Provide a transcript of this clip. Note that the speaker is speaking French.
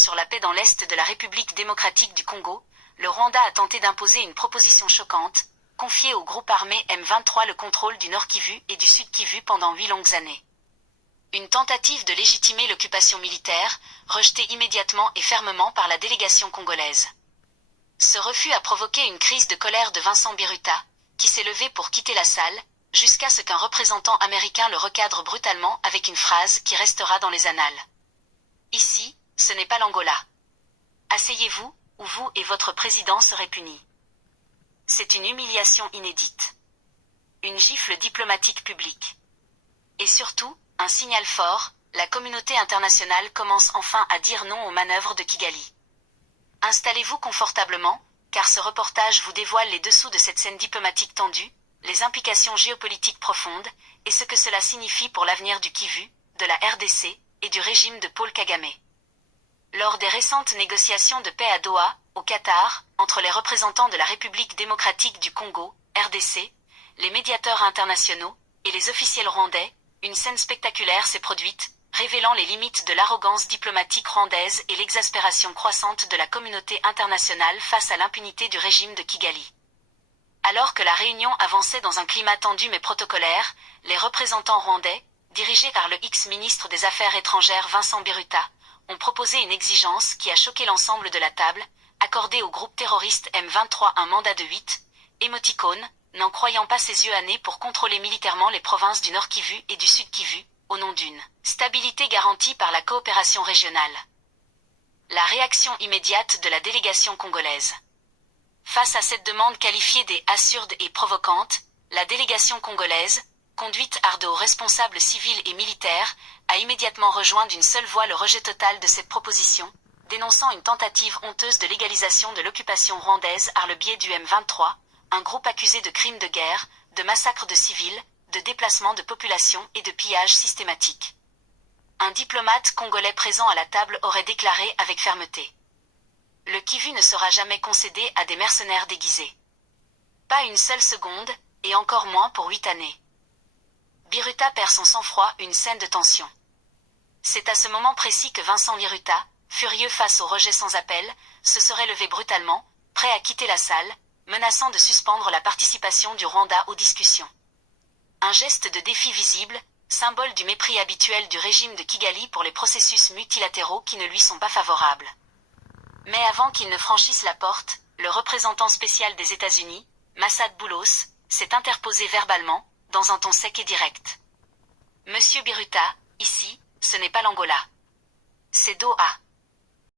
sur la paix dans l'Est de la République démocratique du Congo, le Rwanda a tenté d'imposer une proposition choquante, confier au groupe armé M23 le contrôle du Nord Kivu et du Sud Kivu pendant 8 longues années. Une tentative de légitimer l'occupation militaire, rejetée immédiatement et fermement par la délégation congolaise. Ce refus a provoqué une crise de colère de Vincent Biruta, qui s'est levé pour quitter la salle, jusqu'à ce qu'un représentant américain le recadre brutalement avec une phrase qui restera dans les annales. Ici, ce n'est pas l'Angola. Asseyez-vous, ou vous et votre président serez punis. C'est une humiliation inédite. Une gifle diplomatique publique. Et surtout, un signal fort, la communauté internationale commence enfin à dire non aux manœuvres de Kigali. Installez-vous confortablement, car ce reportage vous dévoile les dessous de cette scène diplomatique tendue, les implications géopolitiques profondes, et ce que cela signifie pour l'avenir du Kivu, de la RDC, et du régime de Paul Kagame. Lors des récentes négociations de paix à Doha, au Qatar, entre les représentants de la République démocratique du Congo, RDC, les médiateurs internationaux, et les officiels rwandais, une scène spectaculaire s'est produite, révélant les limites de l'arrogance diplomatique rwandaise et l'exaspération croissante de la communauté internationale face à l'impunité du régime de Kigali. Alors que la réunion avançait dans un climat tendu mais protocolaire, les représentants rwandais, dirigés par le ex-ministre des Affaires étrangères Vincent Biruta, ont proposé une exigence qui a choqué l'ensemble de la table, accorder au groupe terroriste M23 un mandat de 8, émoticône, n'en croyant pas ses yeux annés pour contrôler militairement les provinces du Nord Kivu et du Sud Kivu, au nom d'une stabilité garantie par la coopération régionale. La réaction immédiate de la délégation congolaise. Face à cette demande qualifiée des absurde et provocante, la délégation congolaise, conduite par de hauts responsables civils et militaires, a immédiatement rejoint d'une seule voix le rejet total de cette proposition, dénonçant une tentative honteuse de légalisation de l'occupation rwandaise par le biais du M23, un groupe accusé de crimes de guerre, de massacres de civils, de déplacement de population et de pillage systématique. Un diplomate congolais présent à la table aurait déclaré avec fermeté: le Kivu ne sera jamais concédé à des mercenaires déguisés. Pas une seule seconde, et encore moins pour 8 années. Biruta perd son sang-froid, une scène de tension. C'est à ce moment précis que Vincent Biruta, furieux face au rejet sans appel, se serait levé brutalement, prêt à quitter la salle, menaçant de suspendre la participation du Rwanda aux discussions. Un geste de défi visible, symbole du mépris habituel du régime de Kigali pour les processus multilatéraux qui ne lui sont pas favorables. Mais avant qu'il ne franchisse la porte, le représentant spécial des États-Unis, Massad Boulos, s'est interposé verbalement, dans un ton sec et direct. Monsieur Biruta, ici, ce n'est pas l'Angola. C'est Doha.